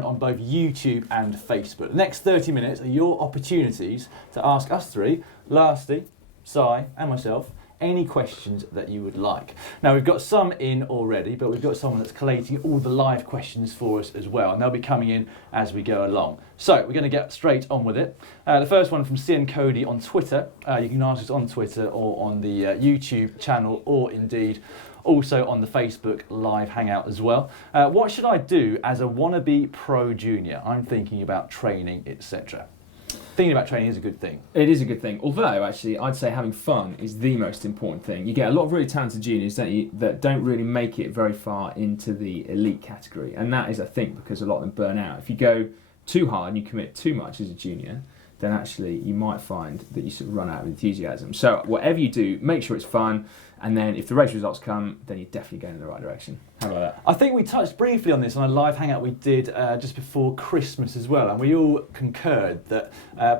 current on both YouTube and Facebook. The next 30 minutes are your opportunities to ask us three, Lasty, Si and myself, any questions that you would like. Now, we've got some in already, but we've got someone that's collating all the live questions for us as well, and they'll be coming in as we go along. So we're going to get straight on with it. The first one from CN Cody on Twitter. You can ask us on Twitter or on the YouTube channel, or indeed also on the Facebook live hangout as well. What should I do as a wannabe pro junior? I'm thinking about training, etc. Thinking about training is a good thing. It is a good thing. Although, actually, I'd say having fun is the most important thing. You get a lot of really talented juniors, don't you, that don't really make it very far into the elite category. And that is, I think, because a lot of them burn out. If you go too hard and you commit too much as a junior, then actually you might find that you sort of run out of enthusiasm. So whatever you do, make sure it's fun. And then if the race results come, then you're definitely going in the right direction. How about that? I think we touched briefly on this on a live hangout we did just before Christmas as well, and we all concurred that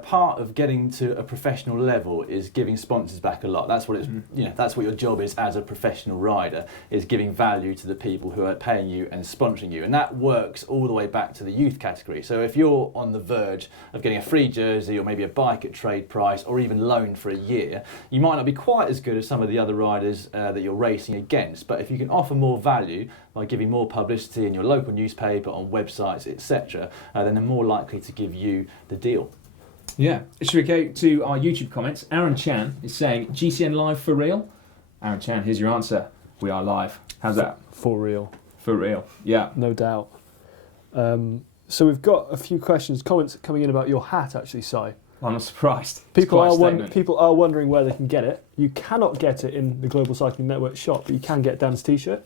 part of getting to a professional level is giving sponsors back a lot. That's what it's, that's what your job is as a professional rider, is giving value to the people who are paying you and sponsoring you, and that works all the way back to the youth category. So if you're on the verge of getting a free jersey or maybe a bike at trade price or even loaned for a year, you might not be quite as good as some of the other riders that you're racing against, but if you can offer more value by giving more publicity in your local newspaper, on websites, etc., then they're more likely to give you the deal. Yeah. Should we go to our YouTube comments? Aaron Chan is saying, GCN live for real? Aaron Chan, here's your answer. We are live. How's that? For real. For real. Yeah. No doubt. So we've got a few comments coming in about your hat, actually, Si. I'm not surprised. People are wondering where they can get it. You cannot get it in the Global Cycling Network shop, but you can get Dan's t-shirt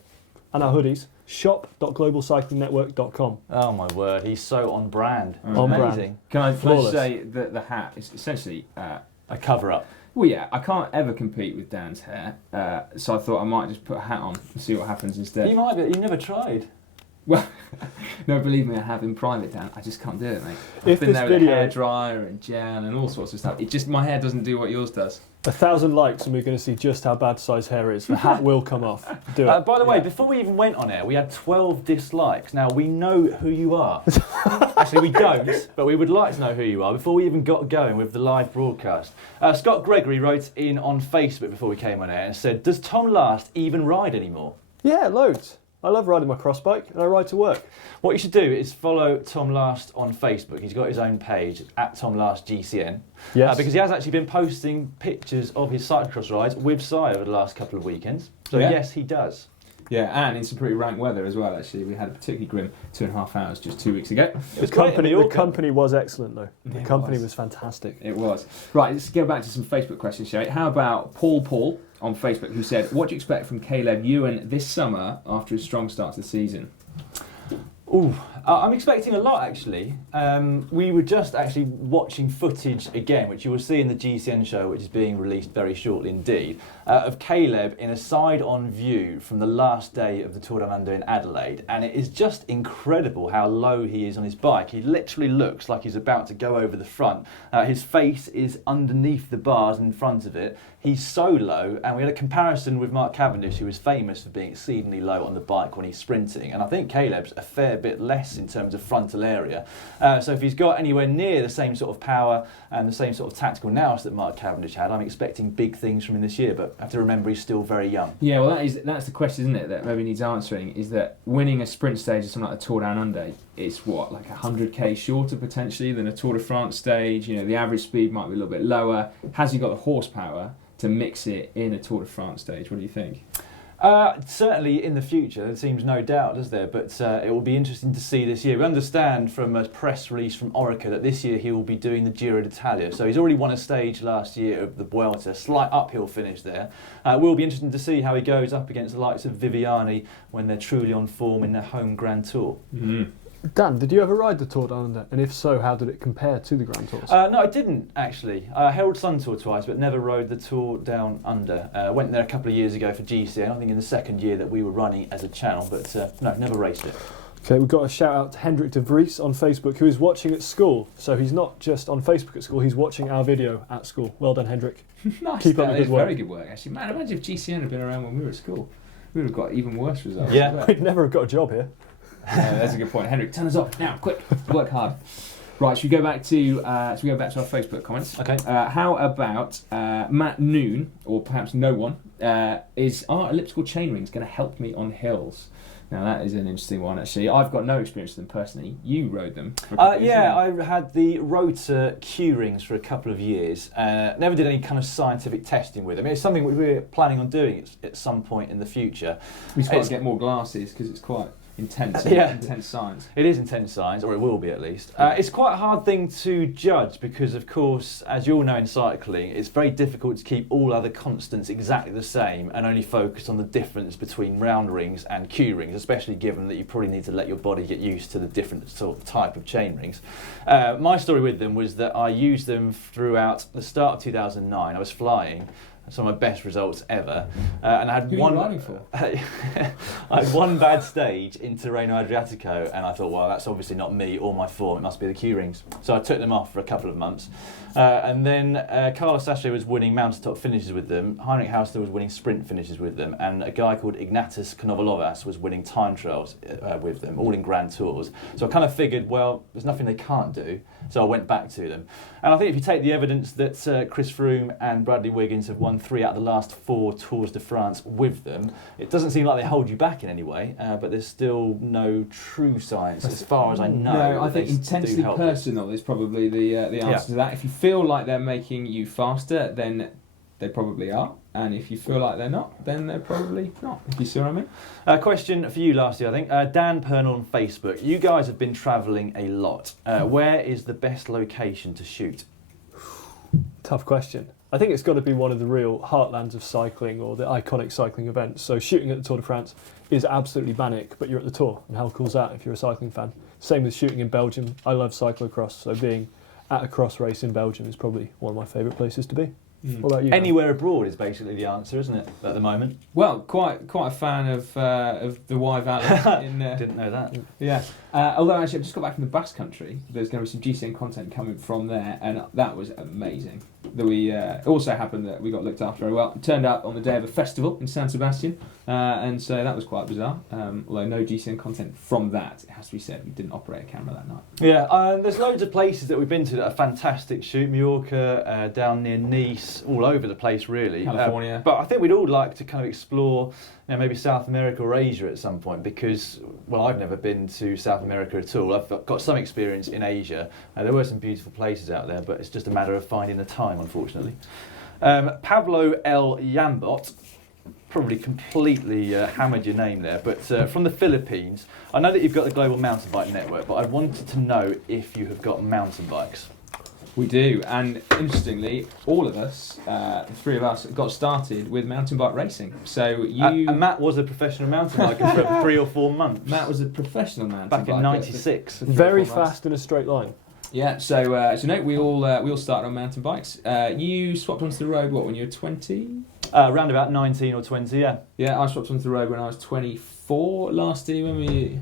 and our hoodies. shop.globalcyclingnetwork.com. Oh my word, he's so on brand. On Amazing. brand. Can I say that the hat is essentially a cover-up? Well, yeah, I can't ever compete with Dan's hair, so I thought I might just put a hat on and see what happens instead. You might be. You never tried. Well, no, believe me, I have in private, Dan. I just can't do it, mate. I've been there with a hair dryer and gel and all sorts of stuff. It just, my hair doesn't do what yours does. 1,000 likes and we're going to see just how bad Si's hair is. The hat will come off. Do it. By the way, before we even went on air, we had 12 dislikes. Now, we know who you are. Actually, we don't, but we would like to know who you are before we even got going with the live broadcast. Scott Gregory wrote in on Facebook before we came on air and said, does Tom Last even ride anymore? Yeah, loads. I love riding my cross bike and I ride to work. What you should do is follow Tom Last on Facebook. He's got his own page, at Tom Last GCN. Yes. Because he has actually been posting pictures of his cyclocross rides with Si over the last couple of weekends. So yes, he does. Yeah, and in some pretty rank weather as well, actually. We had a particularly grim 2.5 hours just 2 weeks ago. The company was excellent, though. The company was fantastic. It was. Right, let's go back to some Facebook questions, shall we? How about Paul on Facebook, who said, what do you expect from Caleb Ewan this summer after his strong start to the season? Ooh, I'm expecting a lot, actually. We were just actually watching footage again, which you will see in the GCN show, which is being released very shortly indeed, of Caleb in a side-on view from the last day of the Tour Down Under in Adelaide. And it is just incredible how low he is on his bike. He literally looks like he's about to go over the front. His face is underneath the bars in front of it. He's so low, and we had a comparison with Mark Cavendish, who was famous for being exceedingly low on the bike when he's sprinting. And I think Caleb's a fair bit less in terms of frontal area. So if he's got anywhere near the same sort of power and the same sort of tactical nous that Mark Cavendish had, I'm expecting big things from him this year. But I have to remember he's still very young. Yeah, well, that's the question, isn't it, that maybe needs answering, is that winning a sprint stage of something like a Tour Down Under, it's what, like 100k shorter potentially than a Tour de France stage? You know, the average speed might be a little bit lower. Has he got the horsepower to mix it in a Tour de France stage? What do you think? Certainly in the future, there seems no doubt, does there? But it will be interesting to see this year. We understand from a press release from Orica that this year he will be doing the Giro d'Italia. So he's already won a stage last year of the Vuelta, slight uphill finish there. It will be interesting to see how he goes up against the likes of Viviani when they're truly on form in their home Grand Tour. Mm-hmm. Dan, did you ever ride the Tour Down Under? And if so, how did it compare to the Grand Tours? No, I didn't actually. I held Sun Tour twice, but never rode the Tour Down Under. Went there a couple of years ago for GCN, I think in the second year that we were running as a channel, but no, never raced it. Okay, we've got a shout out to Hendrik de Vries on Facebook, who is watching at school. So he's not just on Facebook at school, he's watching our video at school. Well done, Hendrik. Nice. Keep up the good work. Very good work, actually. Man, imagine if GCN had been around when we were at school. We would have got even worse results. Yeah, we'd never have got a job here. That's a good point. Henrik, turn us off now, quick. Work hard. Right, should we go back to our Facebook comments? Okay. How about Matt Noon, or perhaps no one, is our elliptical chainrings going to help me on hills? Now that is an interesting one actually. I've got no experience with them personally. You rode them. Yeah, I had the rotor Q rings for a couple of years. Never did any kind of scientific testing with them. It's something we're planning on doing at some point in the future. We just got to get more glasses because it's quite intense. Intense science. It is intense science, or it will be at least. It's quite a hard thing to judge because, of course, as you all know in cycling, it's very difficult to keep all other constants exactly the same and only focus on the difference between round rings and Q rings, especially given that you probably need to let your body get used to the different sort of type of chain rings. My story with them was that I used them throughout the start of 2009. I was flying. Some of my best results ever, and I had Who one. Were you riding for? I had one bad stage in Tirreno Adriatico, and I thought, well, that's obviously not me or my form. It must be the Q rings. So I took them off for a couple of months, and then Carlos Sachet was winning mountaintop finishes with them. Heinrich Hausler was winning sprint finishes with them, and a guy called Ignatius Konovalovas was winning time trials with them, all in Grand Tours. So I kind of figured, well, there's nothing they can't do. So I went back to them. And I think if you take the evidence that Chris Froome and Bradley Wiggins have won 3 out of the last 4 Tours de France with them, it doesn't seem like they hold you back in any way, but there's still no true science as far as I know. No, I think intensely personal is probably the answer to that. If you feel like they're making you faster, then they probably are. And if you feel like they're not, then they're probably not, if you see what I mean. A question for you lastly, I think. Dan Pernell on Facebook. You guys have been travelling a lot. Where is the best location to shoot? Tough question. I think it's got to be one of the real heartlands of cycling or the iconic cycling events. So shooting at the Tour de France is absolutely manic, but you're at the Tour. And how cool is that if you're a cycling fan? Same with shooting in Belgium. I love cyclocross, so being at a cross race in Belgium is probably one of my favourite places to be. What about you? Anywhere abroad is basically the answer, isn't it, at the moment? Well, quite a fan of the Y Valley. Didn't know that. Yeah. Although actually, I've just got back from the Basque Country. There's going to be some GCN content coming from there, and that was amazing. It also happened that we got looked after very well. It turned up on the day of a festival in San Sebastian, and so that was quite bizarre. Although no GCN content from that, it has to be said, we didn't operate a camera that night. Yeah, there's loads of places that we've been to that are fantastic shoot. Mallorca, down near Nice, all over the place really. California. But I think we'd all like to kind of explore maybe South America or Asia at some point because, well, I've never been to South America at all. I've got some experience in Asia. There were some beautiful places out there, but it's just a matter of finding the time, unfortunately. Pablo L. Yambot, probably completely hammered your name there, but from the Philippines. I know that you've got the Global Mountain Bike Network, but I wanted to know if you have got mountain bikes. We do, and interestingly, all of us, the 3 of us, got started with mountain bike racing. So and Matt was a professional mountain biker for 3 or 4 months. Matt was a professional mountain biker. Back in '96. Very fast in a straight line. Yeah, so no, we all started on mountain bikes. You swapped onto the road, what, when you were 20? Around about 19 or 20, yeah. Yeah, I swapped onto the road when I was 24 last year. When we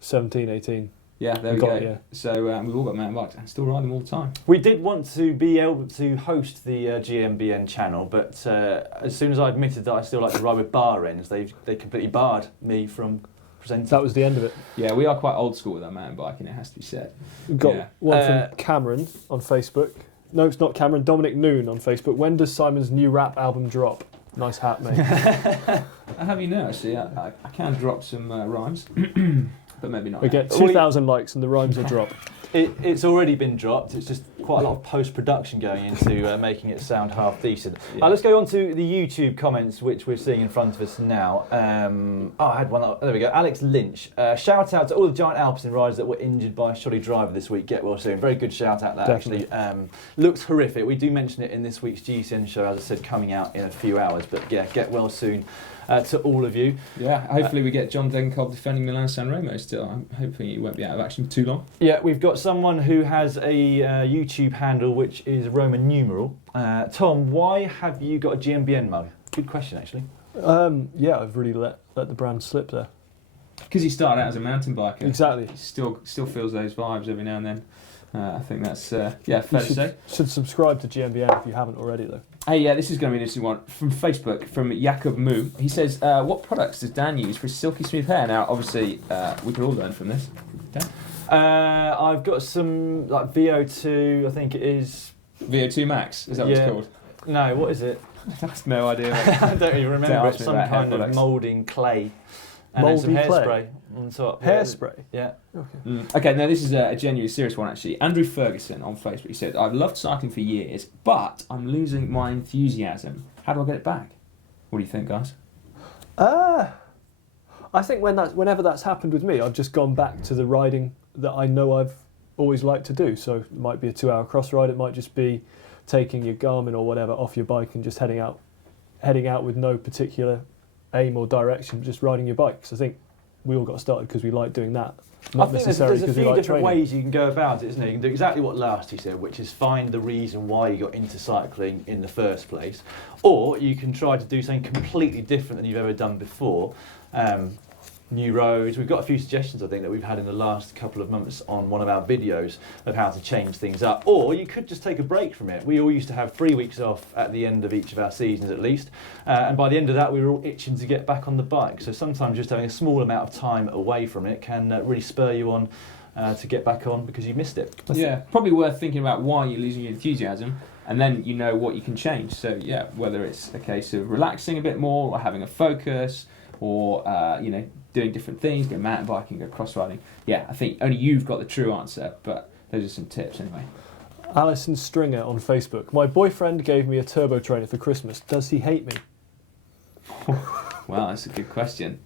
17, 18. Yeah, there we go. Yeah. So we've all got mountain bikes and still ride them all the time. We did want to be able to host the GMBN channel, but as soon as I admitted that I still like to ride with bar ends, they completely barred me from presenting. That was the end of it. Yeah, we are quite old school with our mountain biking, it has to be said. We've got one from Cameron on Facebook. No, it's not Cameron. Dominic Noon on Facebook. When does Simon's new rap album drop? Nice hat, mate. I have you know, actually, I can drop some rhymes. But maybe not. We get 2,000 likes and the rhymes will drop. It's already been dropped. It's just quite a lot of post-production going into making it sound half decent. Yeah. Let's go on to the YouTube comments, which we're seeing in front of us now. I had one. There we go. Alex Lynch. Shout out to all the giant Alpecin riders that were injured by a shoddy driver this week. Get well soon. Very good shout out. That Definitely. actually looks horrific. We do mention it in this week's GCN show, as I said, coming out in a few hours. But yeah, get well soon. To all of you. Yeah, hopefully we get John Degenkolb defending Milan-San Remo still. I'm hoping he won't be out of action for too long. Yeah, we've got someone who has a YouTube handle which is Roman numeral. Tom, why have you got a GMBN mug? Good question, actually. Yeah, I've really let the brand slip there. Because he started out as a mountain biker. Exactly. He still feels those vibes every now and then. I think that's fair to say. Should subscribe to GMBN if you haven't already, though. Hey, yeah, this is going to be an interesting one from Facebook from Jakob Mu. He says, "What products does Dan use for his silky smooth hair?" Now, obviously, we can all learn from this. Dan? I've got some like VO2. I think it is. VO2 Max. Is that what it's called? No, what is it? That's no idea. I don't even remember. It's some kind of moulding clay. And then some hairspray on top. Hairspray? Yeah. Okay. Okay, now this is a genuinely serious one, actually. Andrew Ferguson on Facebook, he said, "I've loved cycling for years, but I'm losing my enthusiasm. How do I get it back?" What do you think, guys? I think whenever that's happened with me, I've just gone back to the riding that I know I've always liked to do. So it might be a 2-hour cross ride. It might just be taking your Garmin or whatever off your bike and just heading out with no particular aim or direction, just riding your bike. Because I think we all got started because we like doing that. I think there's a few different ways you can go about it, isn't it? You can do exactly what Lasty said, which is find the reason why you got into cycling in the first place. Or you can try to do something completely different than you've ever done before. New roads. We've got a few suggestions, I think, that we've had in the last couple of months on one of our videos of how to change things up. Or you could just take a break from it. We all used to have 3 weeks off at the end of each of our seasons at least. And by the end of that, we were all itching to get back on the bike. So sometimes just having a small amount of time away from it can really spur you on to get back on because you missed it. Yeah, probably worth thinking about why you're losing your enthusiasm, and then you know what you can change. So yeah, whether it's a case of relaxing a bit more or having a focus or, doing different things, go mountain biking, go cross riding. Yeah, I think only you've got the true answer, but those are some tips anyway. Alison Stringer on Facebook. My boyfriend gave me a turbo trainer for Christmas. Does he hate me? Well, that's a good question.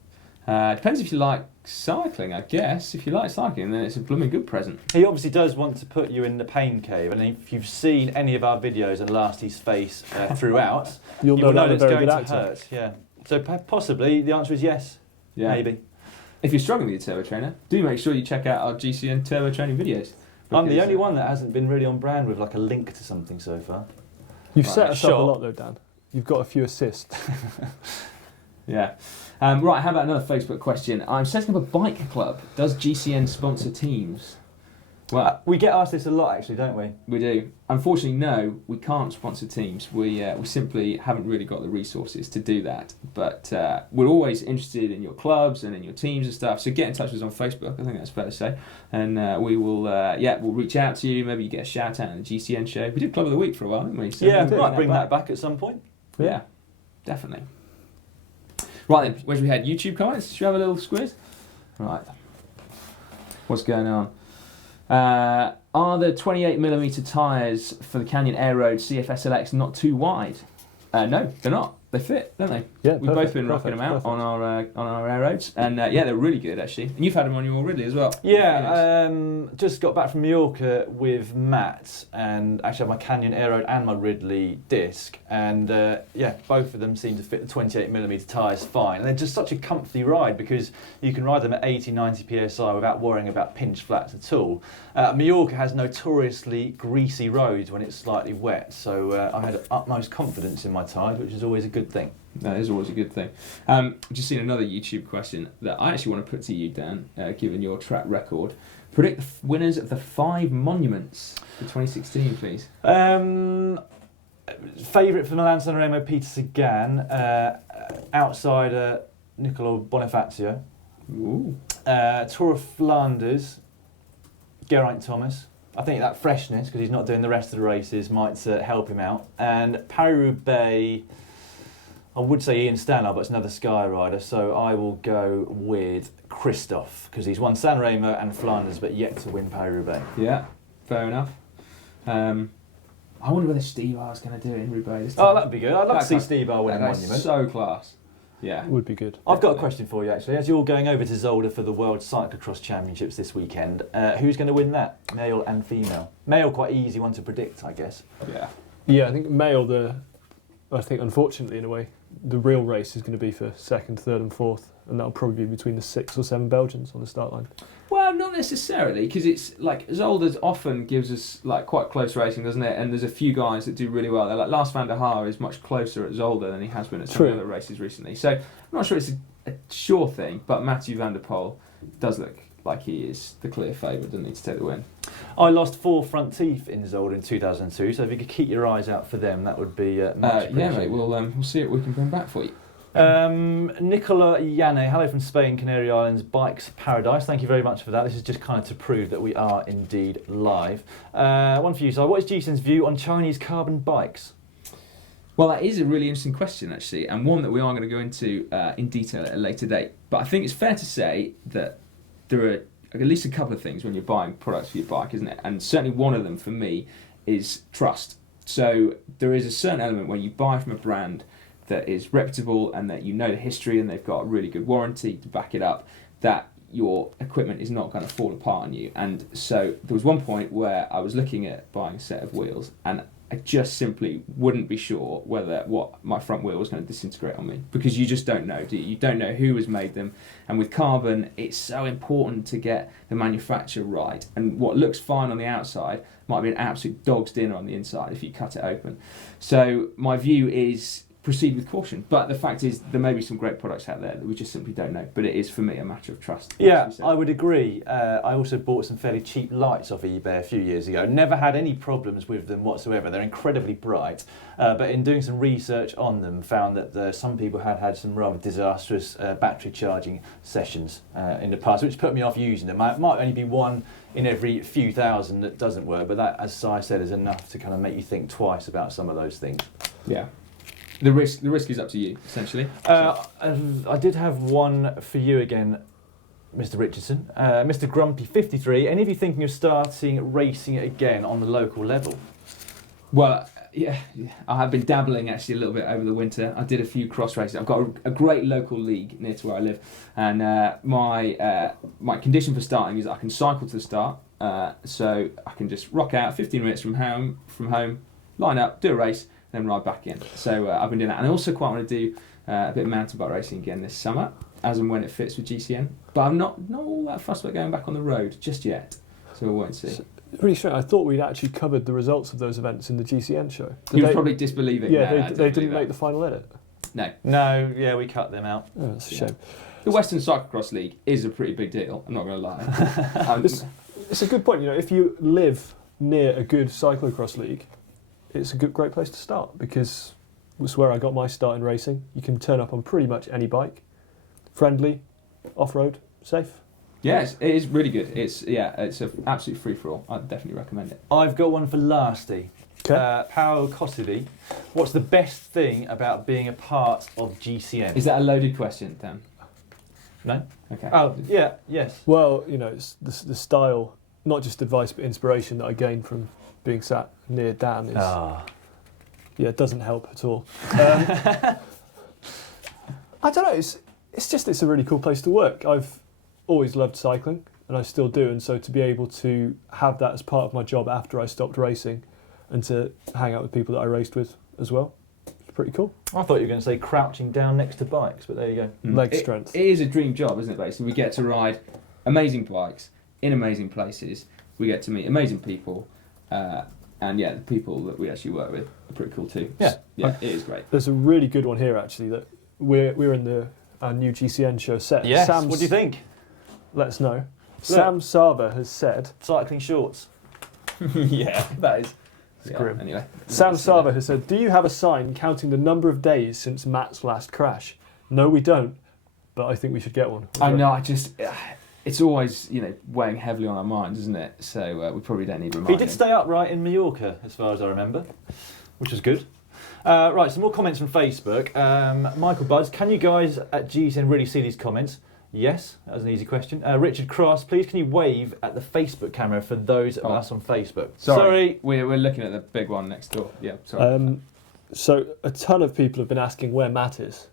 Depends if you like cycling, I guess. If you like cycling, then it's a blooming good present. He obviously does want to put you in the pain cave, and if you've seen any of our videos and Lasty's face throughout, you will know it's going to hurt. Yeah. So possibly the answer is yes. Yeah. Maybe. If you're struggling with your turbo trainer, do make sure you check out our GCN turbo training videos. I'm the only one that hasn't been really on brand with like a link to something so far. You've set us up a lot though, Dan. You've got a few assists. Yeah. Right, how about another Facebook question? I'm setting up a bike club. Does GCN sponsor teams? Well, we get asked this a lot actually, don't we? We do. Unfortunately, no, we can't sponsor teams. We simply haven't really got the resources to do that. But we're always interested in your clubs and in your teams and stuff. So get in touch with us on Facebook. I think that's fair to say. And we will, we'll reach out to you. Maybe you get a shout out on the GCN show. We did Club of the Week for a while, didn't we? So yeah, we might bring that back at some point. Yeah, definitely. Right then, where should we head? YouTube comments? Should we have a little squiz? Right. What's going on? Are the 28mm tyres for the Canyon Air Road CFS LX not too wide? No, they're not. They fit, don't they? Yeah, we've both been rocking them out on our air roads, and they're really good actually. And you've had them on your Ridley as well. Yeah, just got back from Mallorca with Matt, and actually have my Canyon Air Road and my Ridley disc, and both of them seem to fit the 28mm tyres fine. And they're just such a comfy ride because you can ride them at 80-90 psi without worrying about pinch flats at all. Mallorca has notoriously greasy roads when it's slightly wet, so I had utmost confidence in my tyres, which is always a good thing. That is always a good thing. I've just seen another YouTube question that I actually want to put to you, Dan, given your track record. Predict the winners of the 5 monuments for 2016, please. Favourite for Milan Sanremo, Peter Sagan. Outsider, Nicolo Bonifacio. Ooh. Tour of Flanders, Geraint Thomas. I think that freshness, because he's not doing the rest of the races, might help him out. And Paris-Roubaix, I would say Ian Stannard, but it's another Sky rider, so I will go with Christophe, because he's won Sanremo and Flanders, but yet to win Paris-Roubaix. Yeah, fair enough. I wonder whether Steve R's going to do it in Roubaix this time. Oh, that'd be good. I'd love to see Steve R win a monument. So class. Yeah. Would be good. I've got a question for you, actually. As you're going over to Zolder for the World Cyclocross Championships this weekend, who's going to win that, male and female? Male, quite easy one to predict, I guess. Yeah. Yeah, I think male, I think unfortunately in a way, the real race is going to be for 2nd, 3rd and 4th, and that'll probably be between the 6 or 7 Belgians on the start line. Well, not necessarily, because it's like Zolder often gives us like quite close racing, doesn't it? And there's a few guys that do really well. They're like Lars van der Haar is much closer at Zolder than he has been at some other races recently. So I'm not sure it's a sure thing, but Mathieu van der Poel does look like he is the clear favourite, doesn't he, to take the win? I lost 4 front teeth in Zold in 2002, so if you could keep your eyes out for them, that would be much Yeah, appreciated. mate, we'll see what we can bring back for you. Nicola Yane, hello from Spain, Canary Islands, Bikes Paradise. Thank you very much for that. This is just kind of to prove that we are indeed live. One for you, Si. What is GCN's view on Chinese carbon bikes? Well, that is a really interesting question, actually, and one that we are going to go into in detail at a later date. But I think it's fair to say that there are at least a couple of things when you're buying products for your bike, isn't it? And certainly one of them, for me, is trust. So there is a certain element when you buy from a brand that is reputable and that you know the history and they've got a really good warranty to back it up, that your equipment is not going to fall apart on you. And so there was one point where I was looking at buying a set of wheels and I just simply wouldn't be sure whether what my front wheel was going to disintegrate on me, because you just don't know, do you? You don't know who has made them. And with carbon, it's so important to get the manufacturer right. And what looks fine on the outside might be an absolute dog's dinner on the inside if you cut it open. So my view is proceed with caution. But the fact is, there may be some great products out there that we just simply don't know. But it is, for me, a matter of trust. Yeah, I would agree. I also bought some fairly cheap lights off eBay a few years ago. Never had any problems with them whatsoever. They're incredibly bright. But in doing some research on them, found that some people had some rather disastrous battery charging sessions in the past, which put me off using them. It might only be one in every few thousand that doesn't work, but that, as Si said, is enough to kind of make you think twice about some of those things. Yeah. The risk is up to you, essentially. I did have one for you again, Mr. Richardson. Mr. Grumpy 53. Any of you thinking of starting racing again on the local level? Well, yeah, I have been dabbling actually a little bit over the winter. I did a few cross races. I've got a great local league near to where I live, and my condition for starting is that I can cycle to the start, so I can just rock out 15 minutes from home, line up, do a race, then ride back in. So I've been doing that, and I also quite want to do a bit of mountain bike racing again this summer, as and when it fits with GCN. But I'm not all that fussed about going back on the road just yet, so we'll wait and see. Really strange. I thought we'd actually covered the results of those events in the GCN show. He was probably disbelieving. Yeah, they didn't make the final edit. No, yeah, we cut them out. Oh, that's a shame. The Western Cyclocross League is a pretty big deal. I'm not going to lie. It's a good point. You know, if you live near a good cyclocross league, it's a great place to start, because it's where I got my start in racing. You can turn up on pretty much any bike, friendly, off-road, safe. Yes, it is really good. It's an absolute free-for-all. I'd definitely recommend it. I've got one for Lasty. Okay. Paolo Cossidi. What's the best thing about being a part of GCN? Is that a loaded question, Dan? No? Okay. Oh, yeah, yes. Well, you know, it's the style, not just advice but inspiration that I gained from being sat near Dan is, yeah, it doesn't help at all. I don't know, it's a really cool place to work. I've always loved cycling, and I still do, and so to be able to have that as part of my job after I stopped racing and to hang out with people that I raced with as well, it's pretty cool. I thought you were going to say crouching down next to bikes, but there you go. Leg strength. It is a dream job, isn't it, basically? We get to ride amazing bikes in amazing places. We get to meet amazing people. And yeah, the people that we actually work with are pretty cool too. Yeah, it is great. There's a really good one here actually that we're in our new GCN show set. Yes, what do you think? Let us know. Sam Sava has said... Cycling shorts. Yeah, that is... grim. Anyway. Sam Sava has said, do you have a sign counting the number of days since Matt's last crash? No, we don't, but I think we should get one. I know, it's always, weighing heavily on our minds, isn't it? So we probably don't need reminding. He did stay upright in Mallorca, as far as I remember, which was good. Right, some more comments from Facebook. Michael Buds, can you guys at GCN really see these comments? Yes, that was an easy question. Richard Cross, please can you wave at the Facebook camera for those of us on Facebook? Sorry. We're looking at the big one next door. Yeah, sorry. So a ton of people have been asking where Matt is.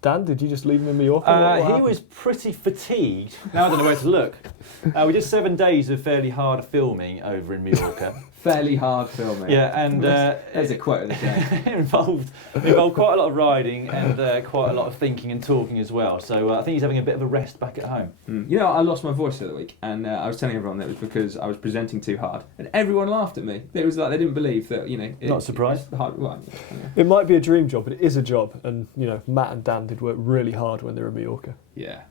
Dan, did you just leave him in Mallorca? He was pretty fatigued. Now I don't know where to look. We did 7 days of fairly hard filming over in Mallorca. Fairly hard filming. Yeah, and there's a quote of the day. It involved quite a lot of riding and quite a lot of thinking and talking as well. So I think he's having a bit of a rest back at home. I lost my voice the other week, and I was telling everyone that it was because I was presenting too hard, and everyone laughed at me. It was like they didn't believe that. Not surprised. It might be a dream job, but it is a job, and Matt and Dan did work really hard when they were in Mallorca. Yeah.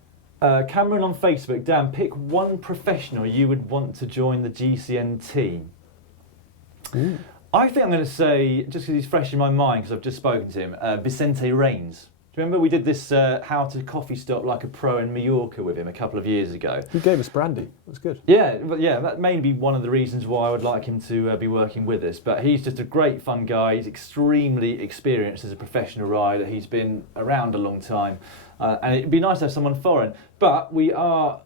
Cameron on Facebook, Dan, pick one professional you would want to join the GCN team. Ooh. I think I'm going to say, just because he's fresh in my mind, because I've just spoken to him, Vicente Reigns. Do you remember we did this how to coffee stop like a pro in Mallorca with him a couple of years ago? He gave us brandy. It was good. Yeah, that may be one of the reasons why I would like him to be working with us. But he's just a great fun guy. He's extremely experienced as a professional rider. He's been around a long time. And it'd be nice to have someone foreign. But we are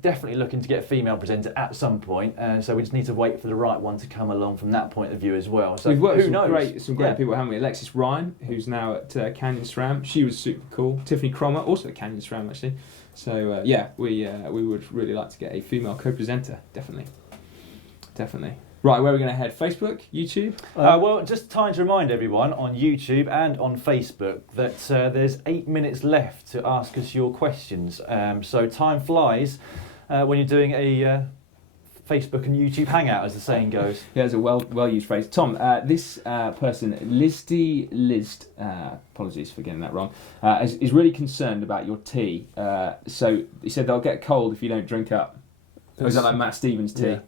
definitely looking to get a female presenter at some point, and so we just need to wait for the right one to come along from that point of view as well. So we've worked who knows? Some great people, haven't we? Alexis Ryan, who's now at Canyon SRAM, she was super cool. Tiffany Cromer, also at Canyon SRAM actually. So we would really like to get a female co-presenter, definitely. Right, where are we going to head? Facebook, YouTube? Well, just time to remind everyone on YouTube and on Facebook that there's 8 minutes left to ask us your questions. So time flies when you're doing a Facebook and YouTube hangout, as the saying goes. Yeah, it's a well-used phrase. Tom, this person, List, apologies for getting that wrong, is really concerned about your tea. So he said they'll get cold if you don't drink up. Or is that like Matt Stevens' tea? Yeah.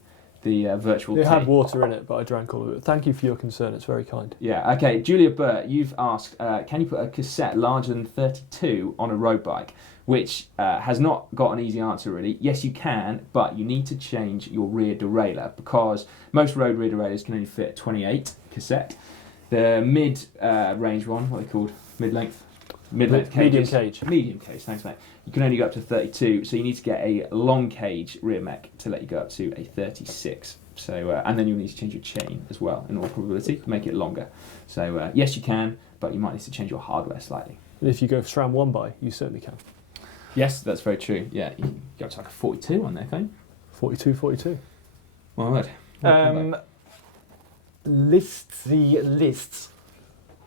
The virtual tea. It had water in it, but I drank all of it. Thank you for your concern, it's very kind. Yeah, okay. Julia Burt, you've asked, can you put a cassette larger than 32 on a road bike? Which has not got an easy answer, really. Yes, you can, but you need to change your rear derailleur because most road rear derailleurs can only fit 28 cassette. The mid-range one, what are they called? Mid-length? Mid-length Medium cages. cage. Medium cage, thanks mate. You can only go up to 32, so you need to get a long cage rear mech to let you go up to a 36. So, and then you'll need to change your chain as well, in all probability, to make it longer. So yes, you can, but you might need to change your hardware slightly. And if you go for SRAM 1x, you certainly can. Yes, that's very true. Yeah, you can go up to like a 42 on there, can't you? 42. My word. Lists.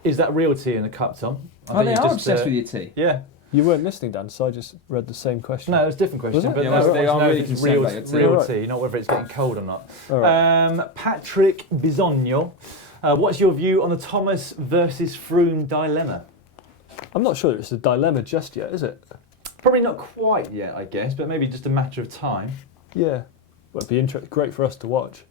Is that real tea in the cup, Tom? They are obsessed with your tea. Yeah. You weren't listening, Dan, so I just read the same question. No, it was a different question. Was it? But Yeah, they are really concerned about your tea. real tea, not whether it's getting cold or not. All right. Patrick Bisogno, what's your view on the Thomas versus Froome dilemma? I'm not sure it's a dilemma just yet, is it? Probably not quite yet, I guess, but maybe just a matter of time. Yeah. Well, it'd be great for us to watch.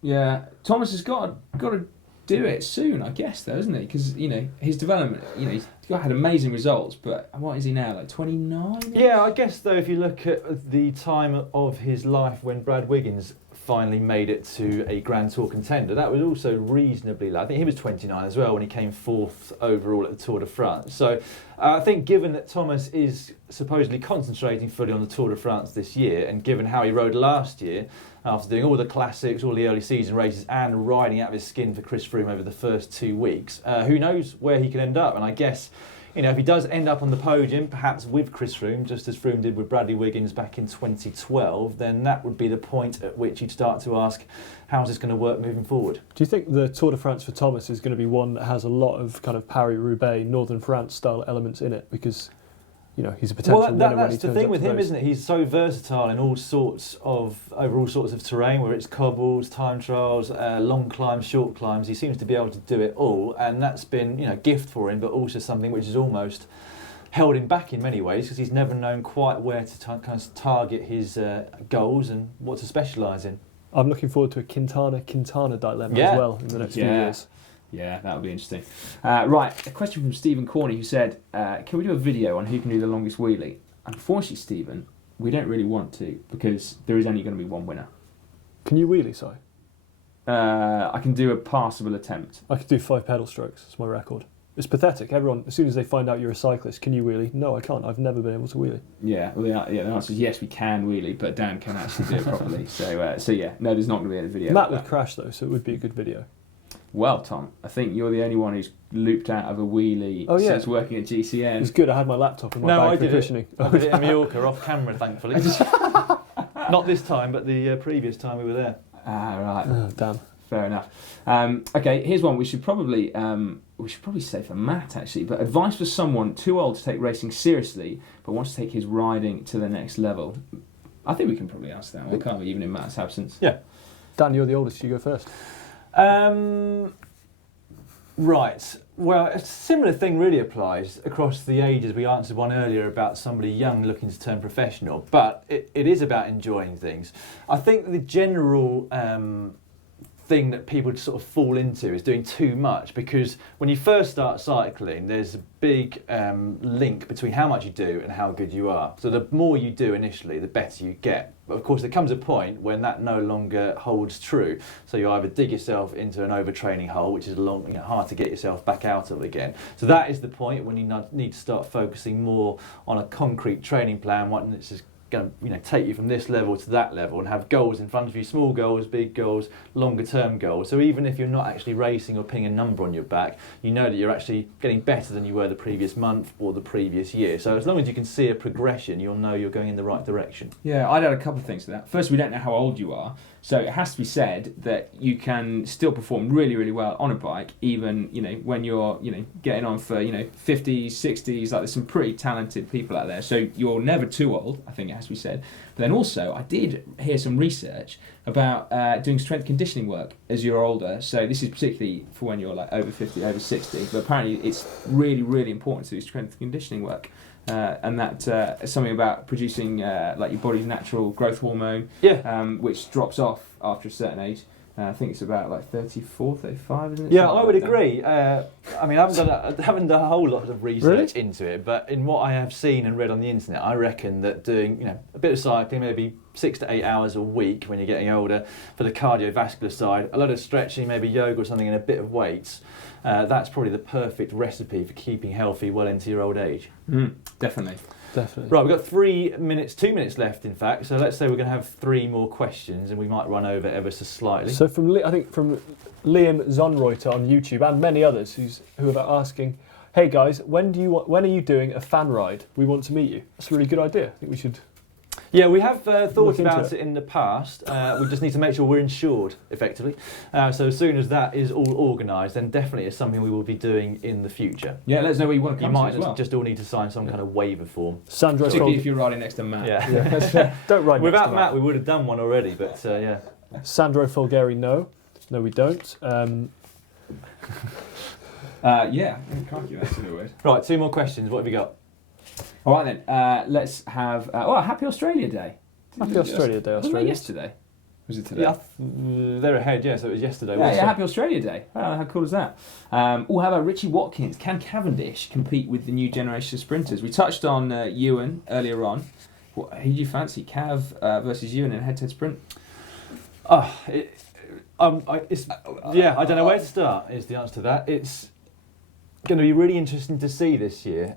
Yeah, Thomas has got to do it soon, I guess, though, isn't he? Because his development, he's had amazing results, but what is he now, like 29? Yeah, I guess though, if you look at the time of his life when Brad Wiggins finally made it to a Grand Tour contender, that was also reasonably late. I think he was 29 as well when he came fourth overall at the Tour de France. So I think given that Thomas is supposedly concentrating fully on the Tour de France this year, and given how he rode last year, after doing all the classics, all the early season races, and riding out of his skin for Chris Froome over the first 2 weeks, who knows where he can end up. And I guess, if he does end up on the podium, perhaps with Chris Froome, just as Froome did with Bradley Wiggins back in 2012, then that would be the point at which you'd start to ask, how's this going to work moving forward? Do you think the Tour de France for Thomas is going to be one that has a lot of kind of Paris-Roubaix, Northern France style elements in it? Because he's a potential winner when he turns up. That's the thing with him, isn't it? He's so versatile in all sorts of terrain, whether it's cobbles, time trials, long climbs, short climbs. He seems to be able to do it all, and that's been a gift for him, but also something which has almost held him back in many ways because he's never known quite where to kind of target his goals and what to specialise in. I'm looking forward to a Quintana dilemma as well in the next few years. Yeah, that would be interesting. Right, a question from Stephen Corney who said, can we do a video on who can do the longest wheelie? Unfortunately, Stephen, we don't really want to because there is only going to be one winner. Can you wheelie, Si? I can do a passable attempt. I could do 5 pedal strokes. It's my record. It's pathetic. Everyone, as soon as they find out you're a cyclist, can you wheelie? No, I can't. I've never been able to wheelie. Yeah, well, the answer is yes, we can wheelie, but Dan can actually do it properly. So yeah, no, there's not going to be any video. Matt would crash though, so it would be a good video. Well, Tom, I think you're the only one who's looped out of a wheelie since working at GCN. It was good. I had my laptop in my bag for cushioning. I did it in Mallorca off camera, thankfully. Not this time, but the previous time we were there. Ah, right. Oh, damn. Fair enough. Okay, here's one we should probably say for Matt actually. But advice for someone too old to take racing seriously, but wants to take his riding to the next level. I think we can probably ask that one, can't we? Even in Matt's absence. Yeah. Dan, you're the oldest. You go first. Right. Well, a similar thing really applies across the ages. We answered one earlier about somebody young looking to turn professional, but it is about enjoying things. I think the general thing that people sort of fall into is doing too much, because when you first start cycling, there's a big link between how much you do and how good you are. So the more you do initially, the better you get. But of course, there comes a point when that no longer holds true. So you either dig yourself into an overtraining hole, which is hard to get yourself back out of again. So that is the point when you need to start focusing more on a concrete training plan, one that's just going to take you from this level to that level, and have goals in front of you, small goals, big goals, longer term goals. So even if you're not actually racing or putting a number on your back, you know that you're actually getting better than you were the previous month or the previous year. So as long as you can see a progression, you'll know you're going in the right direction. Yeah, I'd add a couple of things to that. First, we don't know how old you are, so it has to be said that you can still perform really, really well on a bike, even when you're getting on for 50s, 60s. Like, there's some pretty talented people out there. So you're never too old, I think it has to be said. But then also, I did hear some research about doing strength conditioning work as you're older. So this is particularly for when you're like over 50, over 60. But apparently, it's really, really important to do strength conditioning work. And that is something about producing like your body's natural growth hormone, which drops off after a certain age. I think it's about like 34, 35, isn't it? Yeah, I would agree. I mean, I haven't done a whole lot of research into it, but in what I have seen and read on the internet, I reckon that doing a bit of cycling, maybe 6 to 8 hours a week when you're getting older, for the cardiovascular side, a lot of stretching, maybe yoga or something, and a bit of weights, that's probably the perfect recipe for keeping healthy well into your old age. Definitely. Definitely. Right, we've got 2 minutes left, in fact. So let's say we're going to have 3 more questions, and we might run over ever so slightly. So from Liam Zonreuter on YouTube and many others who are asking, hey guys, when are you doing a fan ride? We want to meet you. That's a really good idea. I think we should. Yeah, we have thought about it in the past. We just need to make sure we're insured, effectively. So as soon as that is all organised, then definitely it's something we will be doing in the future. Yeah, let us know where you want to come You might to as well. just all need to sign some kind of waiver form. Sandro Particularly if you're riding next to Matt. Yeah. Don't ride next Without to Matt, we would have done one already, but yeah. Sandro Folgari, no, we don't. Yeah, crikey, that's a bit weird. Right, 2 more questions. What have you got? All right then, let's have Happy Australia Day. Happy Australia Day, Wasn't it Australia. yesterday? Was it today? Yeah, they're ahead, yeah, so it was yesterday. Yeah, Happy Australia Day. Oh, how cool is that? How about Richie Watkins? Can Cavendish compete with the new generation of sprinters? We touched on Ewan earlier on. Who do you fancy, Cav versus Ewan in a head-to-head sprint? I don't know where to start, is the answer to that. It's going to be really interesting to see this year.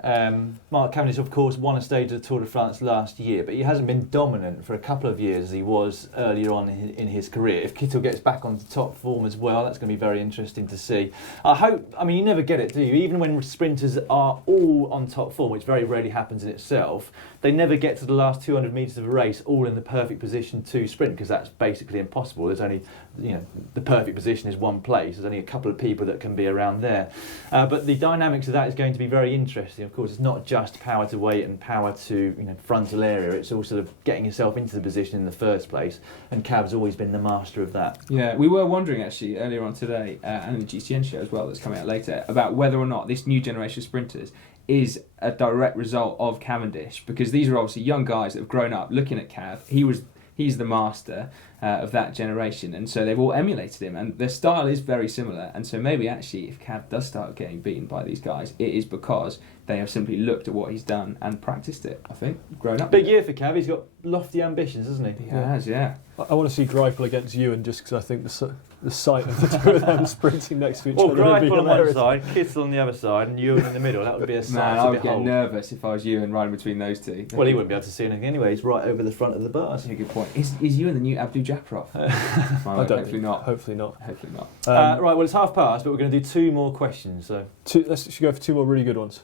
Mark Cavendish, of course, won a stage of the Tour de France last year, but he hasn't been dominant for a couple of years as he was earlier on in his career. If Kittel gets back onto top form as well, that's going to be very interesting to see. You never get it, do you? Even when sprinters are all on top form, which very rarely happens in itself, they never get to the last 200 metres of a race all in the perfect position to sprint, because that's basically impossible. There's only, the perfect position is one place. There's only a couple of people that can be around there. But the dynamics of that is going to be very interesting. Of course, it's not just power to weight and power to frontal area. It's also getting yourself into the position in the first place. And Cav's always been the master of that. Yeah, we were wondering actually earlier on today, and the GCN show as well that's coming out later, about whether or not this new generation of sprinters is a direct result of Cavendish, because these are obviously young guys that have grown up looking at Cav. He's the master of that generation, and so they've all emulated him, and their style is very similar. And so maybe actually if Cav does start getting beaten by these guys, it is because they have simply looked at what he's done and practiced it. I think grown up. Big year for Cav. He's got lofty ambitions, hasn't he? He has, yeah. I want to see Greipel against Ewan, just because I think the sight of the two of them sprinting next to each other would be Greipel on one hilarious. side, Kittel on the other side, and Ewan in the middle. That would be a sight Man, I to would get behold. nervous if I was you and riding between those two. Well, he wouldn't be able to see anything anyway. He's right over the front of the bars. That's a good point. Is you and the new Abdul Jafarov? Hopefully not. Hopefully not. Hopefully not. Right, well, it's past, but we're going to do 2 more questions. So Let's go for 2 more really good ones.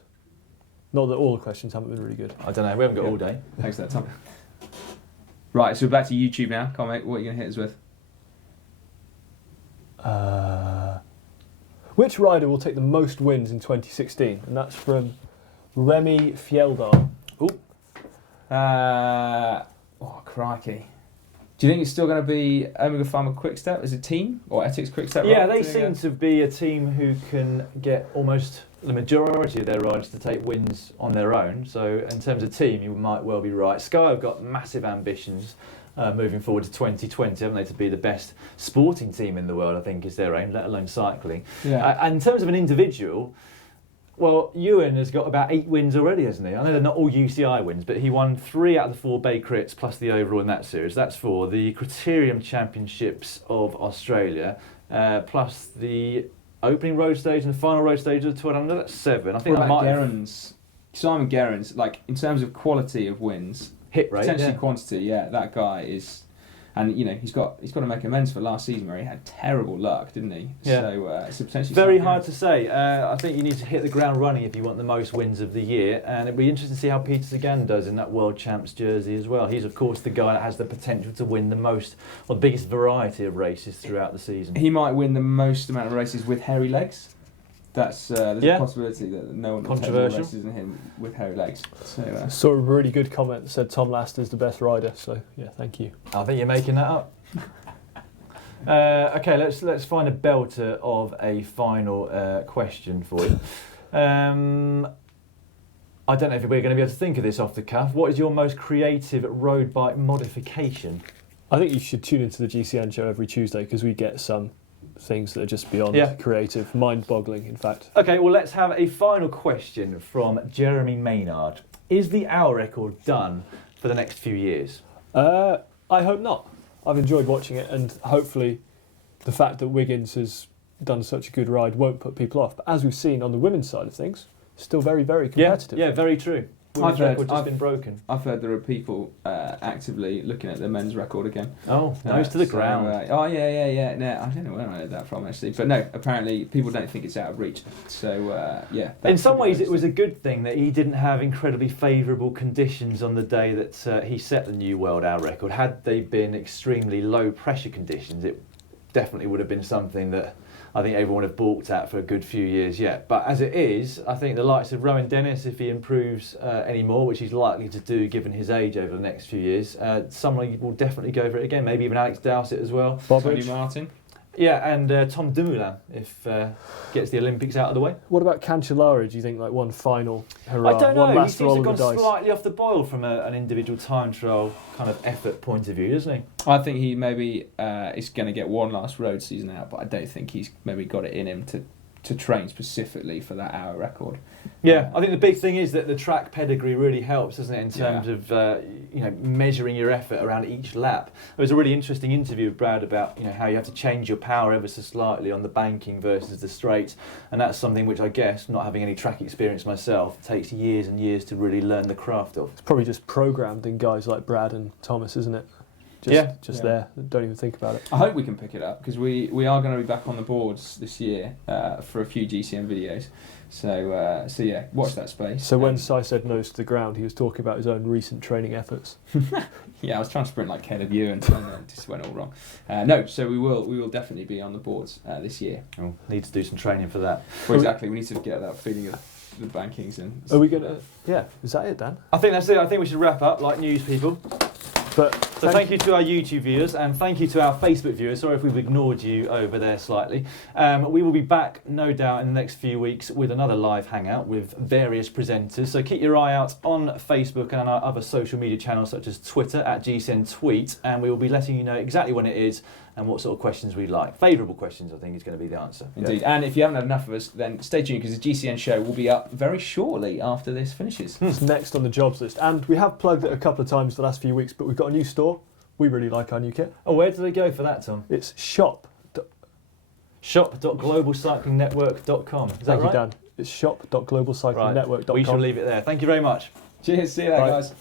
Not that all the questions haven't been really good. I don't know. We haven't got all day. Thanks for that, Tom. Right, so we're back to YouTube now. Come on, mate. What are you going to hit us with? Which rider will take the most wins in 2016? And that's from Remy Fjeldal. Crikey. Do you think it's still going to be Omega Pharma Quickstep as a team, or Ethics Quickstep? Yeah, they seem to be a team who can get almost the majority of their riders to take wins on their own. So in terms of team, you might well be right. Sky have got massive ambitions moving forward to 2020, haven't they, to be the best sporting team in the world, I think is their aim, let alone cycling. Yeah. And in terms of an individual, well, Ewan has got about 8 wins already, hasn't he? I know they're not all UCI wins, but he won 3 out of the 4 Bay Crits plus the overall in that series. That's for the Criterium Championships of Australia, plus the opening road stage and the final road stage of the Tour. That's 7. I think What that about might Gerrans? Simon Gerrans, like in terms of quality of wins, hit rate, potentially yeah. quantity. Yeah, that guy is, and you know he's got to make amends for last season where he had terrible luck, didn't he? Yeah. So it's potentially Very Simon hard Gerrans. to say. I think you need to hit the ground running if you want the most wins of the year, and it'll be interesting to see how Peter Sagan does in that World Champs jersey as well. He's of course the guy that has the potential to win the most or the biggest variety of races throughout the season. He might win the most amount of races with hairy legs. That's there's Yeah. a possibility that no one will take more Controversial. races than him with hairy legs. So Saw a really good comment that said Tom Last is the best rider. So yeah, thank you. I think you're making that up. Okay, let's find a belter of a final question for you. I don't know if we're going to be able to think of this off the cuff. What is your most creative road bike modification? I think you should tune into the GCN show every Tuesday because we get some things that are just beyond Yeah. creative, mind-boggling, in fact. Okay, well, let's have a final question from Jeremy Maynard. Is the hour record done for the next few years? I hope not. I've enjoyed watching it, and hopefully the fact that Wiggins has done such a good ride won't put people off. But as we've seen on the women's side of things, still very, very competitive. Yeah, very true. Women's record just been broken. I've heard there are people actively looking at the men's record again. Oh, nose to the ground. Yeah. No, I don't know where I heard that from actually, but no, apparently people don't think it's out of reach. So yeah. In some ways, it was a good thing that he didn't have incredibly favourable conditions on the day that he set the new world hour record. Had they been extremely low pressure conditions, it definitely would have been something that I think everyone would have balked at for a good few years yet. But as it is, I think the likes of Rowan Dennis, if he improves any more, which he's likely to do given his age over the next few years, somebody will definitely go for it again. Maybe even Alex Dowsett as well. Tony Martin. Yeah, and Tom Dumoulin, if gets the Olympics out of the way. What about Cancellara? Do you think like one final hurrah, I don't one know. He last seems to roll have of the gone dice? slightly off the boil from an individual time trial kind of effort point of view, doesn't he? I think he maybe is going to get one last road season out, but I don't think he's maybe got it in him to train specifically for that hour record. Yeah, I think the big thing is that the track pedigree really helps, doesn't it, in terms of measuring your effort around each lap. There was a really interesting interview with Brad about how you have to change your power ever so slightly on the banking versus the straight, and that's something which I guess, not having any track experience myself, takes years and years to really learn the craft of. It's probably just programmed in guys like Brad and Thomas, isn't it? Just there. Don't even think about it. I hope we can pick it up because we are going to be back on the boards this year for a few GCN videos. So yeah, watch that space. So when Si said nose to the ground, he was talking about his own recent training efforts. Yeah, I was trying to sprint like Caleb Ewan and it just went all wrong. No, so we will definitely be on the boards this year. We'll need to do some training for that. Well, exactly, we need to get that feeling of the bankings and. Are we gonna? Yeah, is that it, Dan? I think that's it. I think we should wrap up like news people. But So thank you to our YouTube viewers and thank you to our Facebook viewers. Sorry if we've ignored you over there slightly. We will be back, no doubt, in the next few weeks with another live hangout with various presenters. So keep your eye out on Facebook and our other social media channels such as Twitter at GCN Tweet, and we will be letting you know exactly when it is and what sort of questions we like. Favourable questions, I think, is going to be the answer. Indeed. Yeah. And if you haven't had enough of us, then stay tuned because the GCN show will be up very shortly after this finishes. it's next on the jobs list, and we have plugged it a couple of times the last few weeks. But we've got a new store. We really like our new kit. Oh, where do they go for that, Tom? It's shop. shop.globalcyclingnetwork.com. Is that Thank right? you, Dan. It's shop.globalcyclingnetwork.com. We shall leave it there. Thank you very much. Cheers. See you later, Bye. guys.